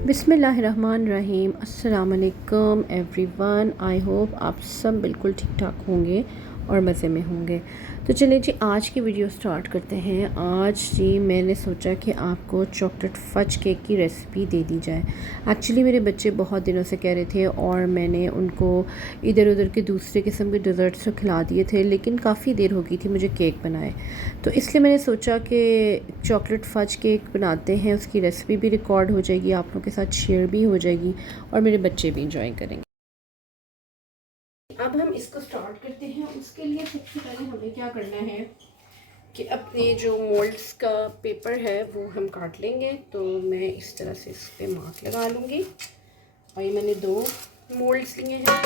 बिस्मिल्लाहिर्रहमानिर्रहीम। अस्सलाम वालेकुम एवरीवन। आई होप आप सब बिल्कुल ठीक ठाक होंगे और मज़े में होंगे। तो चलिए जी, आज की वीडियो स्टार्ट करते हैं। आज जी मैंने सोचा कि आपको चॉकलेट फज केक की रेसिपी दे दी जाए। एक्चुअली मेरे बच्चे बहुत दिनों से कह रहे थे और मैंने उनको इधर उधर के दूसरे किस्म के डिज़र्ट्स तो खिला दिए थे, लेकिन काफ़ी देर हो गई थी मुझे केक बनाए। तो इसलिए मैंने सोचा कि चॉकलेट फज केक बनाते हैं, उसकी रेसिपी भी रिकॉर्ड हो जाएगी, आप लोगों के साथ शेयर भी हो जाएगी और मेरे बच्चे भी इंजॉय करेंगे। अब हम इसको स्टार्ट करते हैं। उसके लिए सबसे पहले हमें क्या करना है कि अपने जो मोल्ड्स का पेपर है वो हम काट लेंगे। तो मैं इस तरह से इस पर मार्क लगा लूँगी। और ये मैंने 2 मोल्ड्स लिए हैं,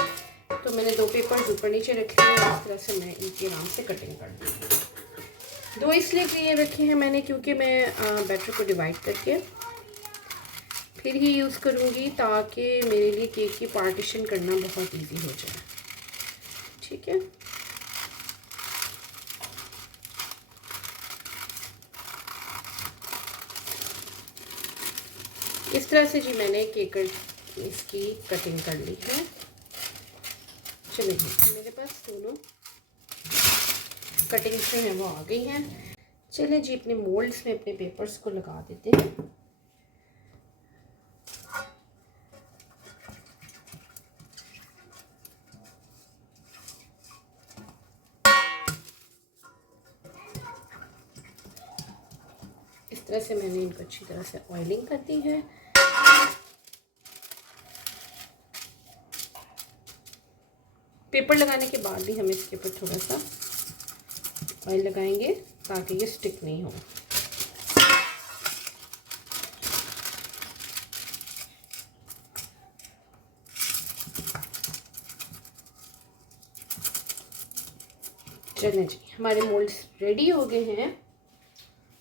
तो मैंने 2 पेपर ऊपर नीचे रखे हैं। इस तरह से मैं इनकी आराम से कटिंग कर दूँगी। 2 इसलिए लिए रखे हैं मैंने क्योंकि मैं बैटर को डिवाइड करके फिर ही यूज़ करूँगी, ताकि मेरे लिए केक की पार्टीशन करना बहुत इजी हो जाए। ठीक है, इस तरह से जी मैंने केक इसकी कटिंग कर ली है। चलिए जी, मेरे पास दोनों कटिंग जो हैं वो आ गई हैं। चलिए जी, अपने मोल्ड्स में अपने पेपर्स को लगा देते हैं। इस तरह से मैंने इनको अच्छी तरह से ऑयलिंग कर दी है। पेपर लगाने के बाद भी हम इसके ऊपर थोड़ा सा ऑयल लगाएंगे ताकि ये स्टिक नहीं हो। चलें जी, हमारे मोल्ड्स रेडी हो गए हैं।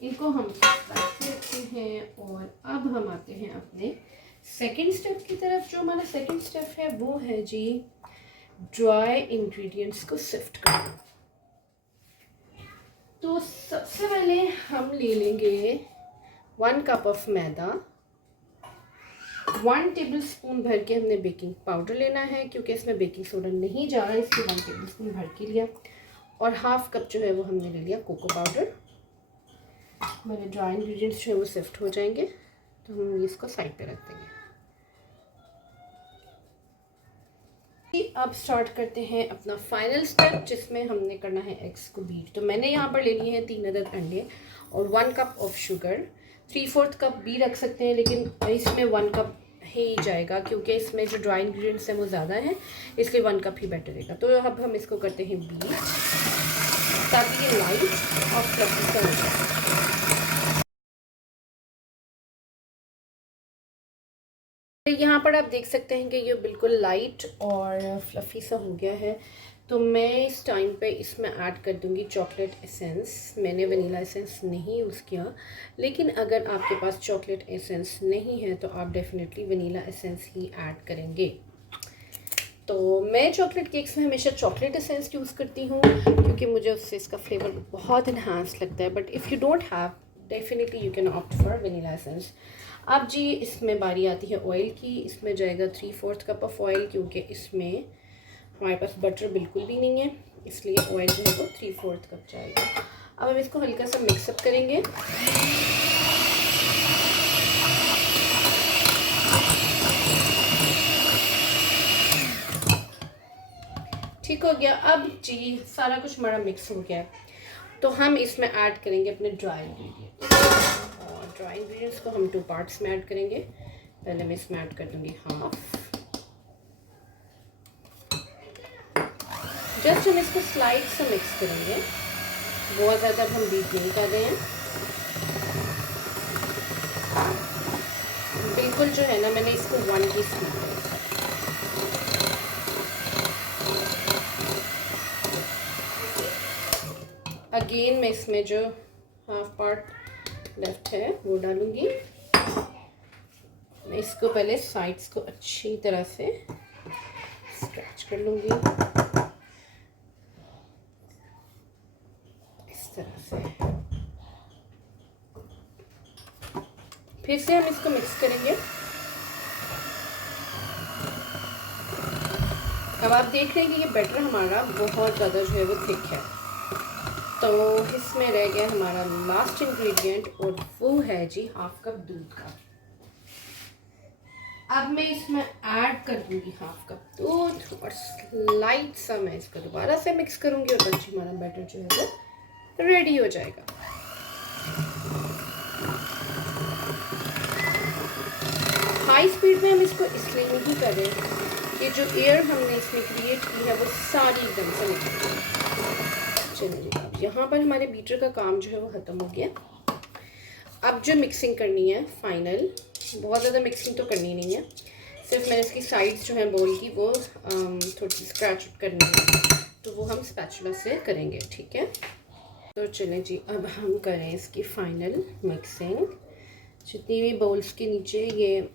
इनको हम साइड रखते हैं और अब हम आते हैं अपने सेकंड स्टेप की तरफ। जो हमारा सेकंड स्टेप है वो है जी ड्राई इंग्रेडिएंट्स को सिफ्ट करना। तो सबसे पहले हम ले लेंगे 1 कप ऑफ मैदा। 1 टेबलस्पून भर के हमने बेकिंग पाउडर लेना है, क्योंकि इसमें बेकिंग सोडा नहीं जा रहा है, इसलिए 1 टेबलस्पून भर के लिया। और हाफ कप जो है वो हमने ले लिया कोको पाउडर। हमारे ड्राई इंग्रेडिएंट्स जो है वो सिफ्ट हो जाएंगे, तो हम इसको साइड पे रख देंगे। अब स्टार्ट करते हैं अपना फाइनल स्टेप, जिसमें हमने करना है एग्स को बीट। तो मैंने यहाँ पर ले लिए हैं 3 अदद अंडे और 1 कप ऑफ शुगर। 3/4 कप भी रख सकते हैं, लेकिन इसमें 1 कप ही जाएगा क्योंकि इसमें जो ड्राई इंग्रेडिएंट्स हैं वो ज़्यादा हैं, इसलिए 1 कप ही बेटर रहेगा। तो अब हम इसको करते हैं बीट, ताकि ये लाइट और फ्लफी सा हो जाए। तो यहाँ पर आप देख सकते हैं कि ये बिल्कुल लाइट और फ्लफ़ी सा हो गया है। तो मैं इस टाइम पे इसमें ऐड कर दूँगी चॉकलेट एसेंस। मैंने वनीला एसेंस नहीं यूज़ किया, लेकिन अगर आपके पास चॉकलेट एसेंस नहीं है तो आप डेफिनेटली वनीला एसेंस ही ऐड करेंगे। तो मैं चॉकलेट केक्स में हमेशा चॉकलेट एसेंस यूज़ करती हूँ, क्योंकि मुझे उससे इसका फ्लेवर बहुत इन्हांस लगता है। But if you don't have, definitely you can opt for vanilla essence. अब जी इसमें बारी आती है ऑयल की। इसमें जाएगा 3/4 कप ऑफ ऑयल, क्योंकि इसमें हमारे पास बटर बिल्कुल भी नहीं है, इसलिए ऑयल जो है वो 3/4 कप जाएगा। अब हम इसको हल्का सा मिक्सअप करेंगे। ठीक हो गया। अब जी सारा कुछ हमारा मिक्स हो गया, तो हम इसमें ऐड करेंगे अपने ड्राई इंग्रेडिएंट्स। और ड्राई इंग्रेडिएंट्स को हम 2 पार्ट्स में ऐड करेंगे। पहले मैं इसमें ऐड कर दूँगी हाफ। जस्ट हम इसको स्लाइड से मिक्स करेंगे, बहुत ज़्यादा हम बीट नहीं कर रहे हैं। बिल्कुल जो है ना, मैंने इसको 1 टीस्पून अगेन मैं इसमें जो हाफ पार्ट लेफ्ट है वो डालूंगी। मैं इसको पहले साइड्स को अच्छी तरह से स्क्रैच कर लूँगी, इस तरह से। फिर से हम इसको मिक्स करेंगे। अब आप देख रहे हैं कि ये बैटर हमारा बहुत ज़्यादा जो है वो थिक है, तो इसमें रह गया हमारा लास्ट इंग्रेडिएंट और वो है जी हाफ कप दूध का। अब मैं इसमें ऐड कर दूंगी हाफ कप दूध और स्लाइट सा मैं इसको दोबारा से मिक्स करूंगी और बच्ची हमारा बैटर जो है वो रेडी हो जाएगा। हाई स्पीड में हम इसको इसलिए नहीं कर रहे कि जो एयर हमने इसमें क्रिएट की है वो सारी एकदम से निकल गई। चलिए अब यहाँ पर हमारे बीटर का काम जो है वो ख़त्म हो गया। अब जो मिक्सिंग करनी है फाइनल, बहुत ज़्यादा मिक्सिंग तो करनी नहीं है, सिर्फ मैंने इसकी साइड्स जो है बोल की वो थोड़ी सी स्क्रैच करनी है, तो वो हम स्पैचुला से करेंगे, ठीक है। तो चलें जी अब हम करें इसकी फाइनल मिक्सिंग। जितनी भी बाउल्स के नीचे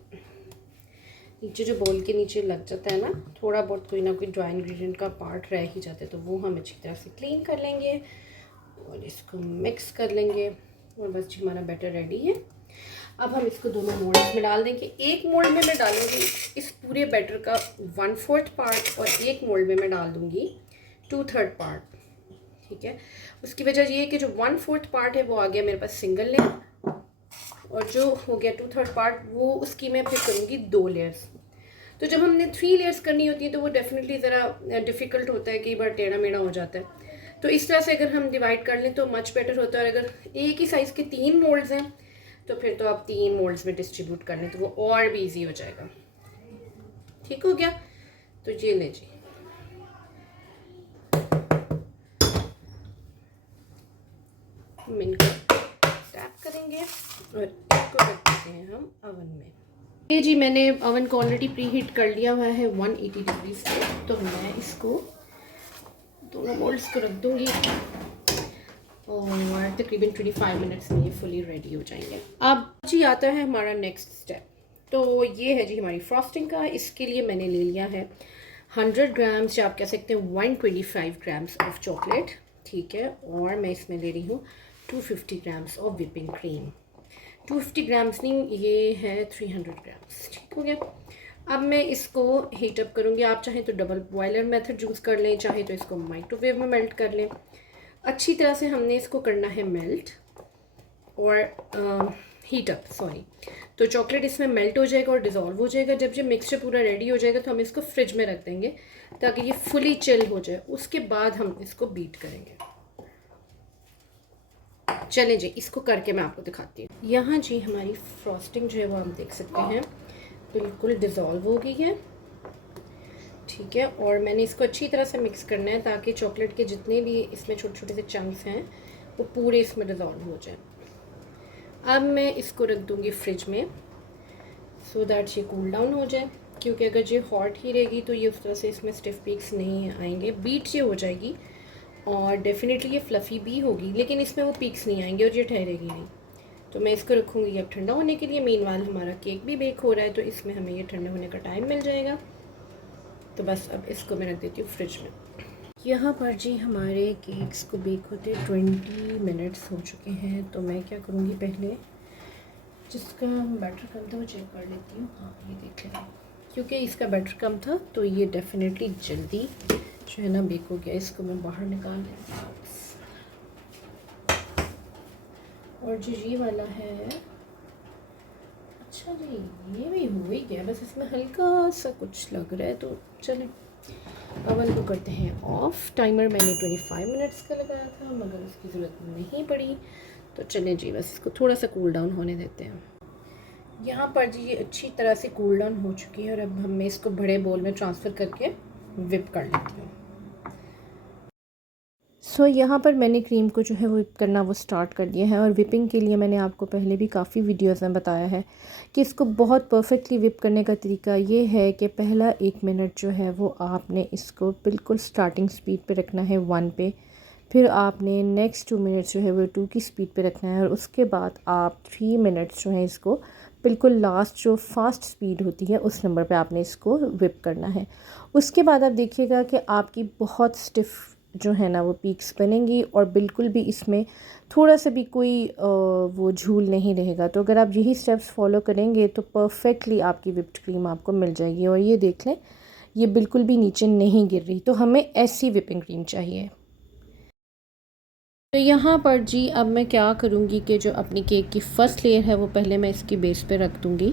नीचे जो बाउल के नीचे लग जाता है ना, थोड़ा बहुत कोई ना कोई ड्राई इंग्रेडिएंट का पार्ट रह ही जाता है, तो वो हम अच्छी तरह से क्लीन कर लेंगे और इसको मिक्स कर लेंगे और बस जी हमारा बैटर रेडी है। अब हम इसको दोनों मोल्ड्स में डाल देंगे। एक मोल्ड में मैं डालूंगी इस पूरे बैटर का 1/4 पार्ट और एक मोल्ड में मैं डाल दूंगी 2/3 पार्ट, ठीक है। उसकी वजह ये है कि जो 1/4 पार्ट है वो आ गया मेरे पास सिंगल लेयर और जो हो गया 2/3 पार्ट वो उसकी मैं फिर करूँगी 2 लेयर्स। तो जब हमने 3 लेयर्स करनी होती है तो वो डेफिनेटली ज़रा डिफ़िकल्ट होता है, कई बार टेढ़ा मेढ़ा हो जाता है। तो इस तरह से अगर हम डिवाइड कर लें तो मच बेटर होता है। और अगर एक ही साइज़ के 3 मोल्ड्स हैं तो फिर तो आप 3 मोल्ड्स में डिस्ट्रीब्यूट कर लें तो वो और भी ईजी हो जाएगा। ठीक हो गया, तो ये लें जी। हम इनको टैप करेंगे और इसको रख देते हैं हम अवन में। ये जी मैंने अवन को ऑलरेडी प्री हीट कर लिया हुआ है 180 डिग्री से, तो मैं इसको दोनों मोल्ड्स को रख दूँगी और तकरीबन 25 मिनट्स में ये फुली रेडी हो जाएंगे। अब जी आता है हमारा नेक्स्ट स्टेप। तो ये है जी हमारी फ्रॉस्टिंग का। इसके लिए मैंने ले लिया है 100 ग्राम्स या आप कह सकते हैं 125 ग्राम्स ऑफ चॉकलेट, ठीक है। और मैं इसमें ले रही हूँ 250 grams of whipping cream. 250 grams नहीं, ये है 300 ग्राम्स, ठीक हो गया। अब मैं इसको हीट अप करूँगी। आप चाहें तो डबल बॉयलर मेथड यूज़ कर लें, चाहे तो इसको माइक्रोवेव में मेल्ट कर लें। अच्छी तरह से हमने इसको करना है मेल्ट और हीट अप, सॉरी। तो चॉकलेट इसमें मेल्ट हो जाएगा और डिज़ोल्व हो जाएगा। जब ये मिक्सचर पूरा रेडी हो जाएगा तो हम इसको फ्रिज में रख देंगे ताकि ये फुली चिल हो जाए। उसके बाद हम इसको बीट करेंगे। चलें जी, इसको करके मैं आपको दिखाती हूँ। यहाँ जी हमारी फ्रॉस्टिंग जो है वो हम देख सकते हैं बिल्कुल डिज़ोल्व हो गई है, ठीक है। और मैंने इसको अच्छी तरह से मिक्स करना है ताकि चॉकलेट के जितने भी इसमें छोटे छोटे से चंक्स हैं वो पूरे इसमें डिज़ोल्व हो जाए। अब मैं इसको रख दूँगी फ्रिज में सो दैट ये कूल डाउन हो जाए, क्योंकि अगर ये हॉट ही रहेगी तो ये उस तरह से इसमें स्टिफ पीक्स नहीं आएंगे, बीट ये हो जाएगी और डेफिनेटली ये फ्लफ़ी भी होगी, लेकिन इसमें वो पीक्स नहीं आएंगे और ये ठहरेगी नहीं। तो मैं इसको रखूँगी अब ठंडा होने के लिए। मीनवाइल हमारा केक भी बेक हो रहा है तो इसमें हमें ये ठंडा होने का टाइम मिल जाएगा। तो बस अब इसको मैं रख देती हूँ फ्रिज में। यहाँ पर जी हमारे केक्स को बेक होते 20 मिनट्स हो चुके हैं। तो मैं क्या करूँगी, पहले जिसका बैटर कम था वो चेक कर लेती हूँ। हाँ, ये देख लें, क्योंकि इसका बैटर कम था तो ये डेफिनेटली जल्दी जो है ना बेक हो गया। इसको मैं बाहर निकाल लेती हूँ। और जो ये वाला है, अच्छा जी ये भी हो ही गया, बस इसमें हल्का सा कुछ लग रहा है। तो चलें अवन को करते हैं ऑफ। टाइमर मैंने 25 मिनट्स का लगाया था मगर उसकी ज़रूरत नहीं पड़ी। तो चलें जी बस इसको थोड़ा सा कूल डाउन होने देते हैं। यहाँ पर जी ये अच्छी तरह से कूल डाउन हो चुकी है और अब मैं इसको बड़े बोल में ट्रांसफ़र करके विप कर लेती हूँ। सो यहाँ पर मैंने क्रीम को जो है वो विप करना वो स्टार्ट कर दिया है। और विपिंग के लिए मैंने आपको पहले भी काफ़ी वीडियोज़ में बताया है कि इसको बहुत परफेक्टली विप करने का तरीका ये है कि पहला 1 मिनट जो है वो आपने इसको बिल्कुल स्टार्टिंग स्पीड पे रखना है 1 पे, फिर आपने नेक्स्ट 2 मिनट्स जो है वो 2 की स्पीड पे रखना है और उसके बाद आप 3 मिनट्स जो है इसको बिल्कुल लास्ट जो फास्ट स्पीड होती है उस नंबर पे आपने इसको विप करना है। उसके बाद आप देखिएगा कि आपकी बहुत स्टिफ़ जो है ना वो पीक्स बनेंगी और बिल्कुल भी इसमें थोड़ा सा भी कोई वो झूल नहीं रहेगा। तो अगर आप यही स्टेप्स फॉलो करेंगे तो परफेक्टली आपकी विप्ड क्रीम आपको मिल जाएगी। और ये देख लें ये बिल्कुल भी नीचे नहीं गिर रही। तो हमें ऐसी व्हिपिंग क्रीम चाहिए। तो यहाँ पर जी अब मैं क्या करूँगी कि जो अपनी केक की फ़र्स्ट लेयर है वो पहले मैं इसकी बेस पे रख दूँगी।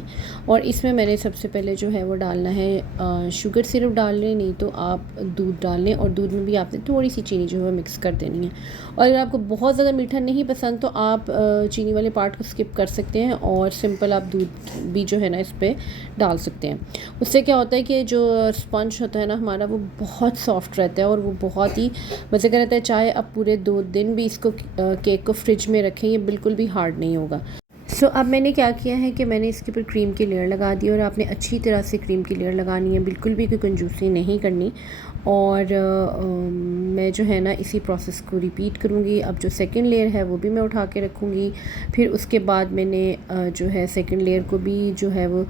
और इसमें मैंने सबसे पहले जो है वो डालना है शुगर सिरप डाल लें, नहीं तो आप दूध डाल लें, और दूध में भी आपने थोड़ी सी चीनी जो है मिक्स कर देनी है। और अगर आपको बहुत ज़्यादा मीठा नहीं पसंद तो आप चीनी वाले पार्ट को स्किप कर सकते हैं और सिंपल आप दूध भी जो है ना इस पर डाल सकते हैं। उससे क्या होता है कि जो स्पंज होता है ना हमारा, वो बहुत सॉफ्ट रहता है और वो बहुत ही मज़े का रहता है। चाहे आप पूरे 2 दिन भी इसको केक को फ्रिज में रखें, ये बिल्कुल भी हार्ड नहीं होगा। सो अब मैंने क्या किया है कि मैंने इसके ऊपर क्रीम की लेयर लगा दी, और आपने अच्छी तरह से क्रीम की लेयर लगानी है, बिल्कुल भी कोई कंजूसी नहीं करनी। और मैं जो है ना इसी प्रोसेस को रिपीट करूँगी। अब जो सेकंड लेयर है वो भी मैं उठा के रखूँगी। फिर उसके बाद मैंने जो है सेकंड लेयर को भी जो है वो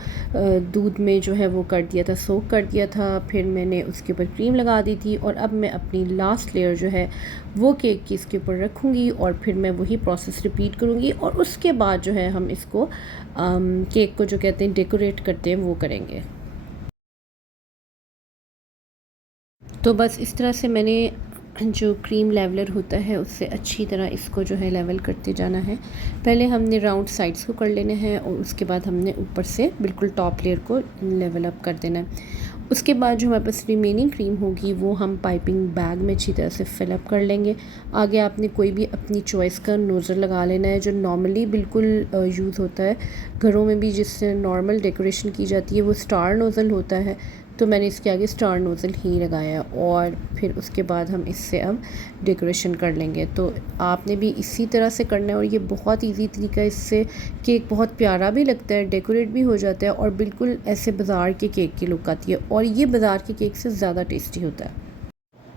दूध में जो है वो कर दिया था, सोक कर दिया था। फिर मैंने उसके ऊपर क्रीम लगा दी थी, और अब मैं अपनी लास्ट लेयर जो है वो केक की इसके ऊपर रखूँगी, और फिर मैं वही प्रोसेस रिपीट करूँगी। और उसके बाद जो है हम इसको केक को जो कहते हैं डेकोरेट करते हैं वो करेंगे। तो बस इस तरह से मैंने जो क्रीम लेवलर होता है उससे अच्छी तरह इसको जो है लेवल करते जाना है। पहले हमने राउंड साइड्स को कर लेना है, और उसके बाद हमने ऊपर से बिल्कुल टॉप लेयर को लेवल अप कर देना है। उसके बाद जो हमारे पास रिमेनिंग क्रीम होगी वो हम पाइपिंग बैग में अच्छी तरह से फिलअप कर लेंगे। आगे आपने कोई भी अपनी चॉइस का नोज़ल लगा लेना है, जो नॉर्मली बिल्कुल यूज़ होता है घरों में भी, जिससे नॉर्मल डेकोरेशन की जाती है, वो स्टार नोज़ल होता है। तो मैंने इसके आगे स्टार नोज़ल ही लगाया, और फिर उसके बाद हम इससे अब डेकोरेशन कर लेंगे। तो आपने भी इसी तरह से करना है, और ये बहुत इजी तरीका है। इससे केक बहुत प्यारा भी लगता है, डेकोरेट भी हो जाता है, और बिल्कुल ऐसे बाज़ार के केक की लुक आती है, और ये बाज़ार के केक से ज़्यादा टेस्टी होता है।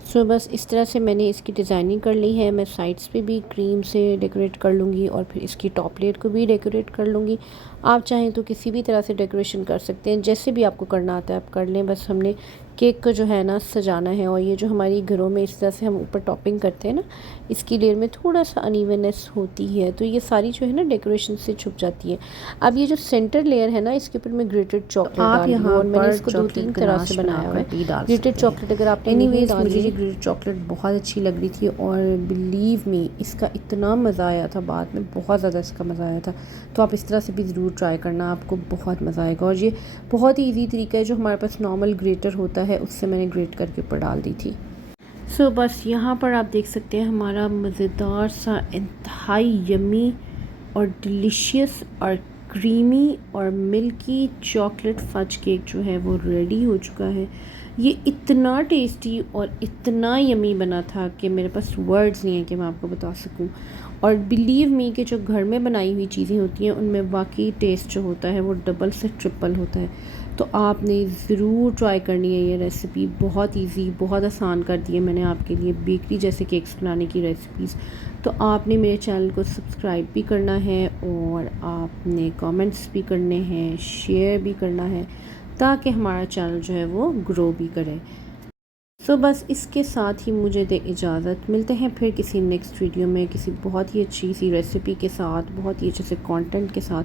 सो बस इस तरह से मैंने इसकी डिज़ाइनिंग कर ली है। मैं साइड्स पे भी क्रीम से डेकोरेट कर लूँगी, और फिर इसकी टॉप लेयर को भी डेकोरेट कर लूँगी। आप चाहें तो किसी भी तरह से डेकोरेशन कर सकते हैं, जैसे भी आपको करना आता है आप कर लें। बस हमने केक को जो है ना सजाना है, और ये जो हमारी घरों में इस तरह से हम ऊपर टॉपिंग करते हैं ना, इसकी लेयर में थोड़ा सा अनइवननेस होती है, तो ये सारी जो है ना डेकोरेशन से छुप जाती है। अब ये जो सेंटर लेयर है ना, इसके ऊपर मैं ग्रेटेड चॉकलेट डाल रही हूँ, और मैंने इसको 2-3 तरह से बनाया हुआ है। ग्रेटेड चॉकलेट अगर आपने नहीं डाली, मुझे ग्रेटेड चॉकलेट बहुत अच्छी लग रही थी, और बिलीव मी इसका इतना मज़ा आया था, बाद में बहुत ज़्यादा इसका मज़ा आया था। तो आप इस तरह से भी ज़रूर ट्राई करना, आपको बहुत मज़ा आएगा। और ये बहुत ही ईजी तरीका है, जो हमारे पास नॉर्मल ग्रेटर होता है उससे मैंने ग्रेट करके ऊपर डाल दी थी। सो बस यहाँ पर आप देख सकते हैं हमारा मज़ेदार सा इंतहाई यमी और डिलीशियस और क्रीमी और मिल्की चॉकलेट फज केक जो है वो रेडी हो चुका है। ये इतना टेस्टी और इतना यमी बना था कि मेरे पास वर्ड्स नहीं है कि मैं आपको बता सकूं। और बिलीव मी कि जो घर में बनाई हुई चीज़ें होती हैं उनमें वाकई टेस्ट जो होता है वो डबल से ट्रिपल होता है। तो आपने ज़रूर ट्राई करनी है ये रेसिपी, बहुत इजी, बहुत आसान कर दी है मैंने आपके लिए बेकरी जैसे केक्स बनाने की रेसिपीज़। तो आपने मेरे चैनल को सब्सक्राइब भी करना है, और आपने कमेंट्स भी करने हैं, शेयर भी करना है, ताकि हमारा चैनल जो है वो ग्रो भी करे। सो बस इसके साथ ही मुझे दे इजाज़त। मिलते हैं फिर किसी नेक्स्ट वीडियो में किसी बहुत ही अच्छी सी रेसिपी के साथ, बहुत ही अच्छे से कंटेंट के साथ।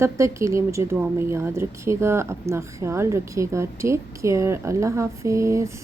तब तक के लिए मुझे दुआ में याद रखिएगा, अपना ख्याल रखिएगा। टेक केयर, अल्लाह हाफिज़।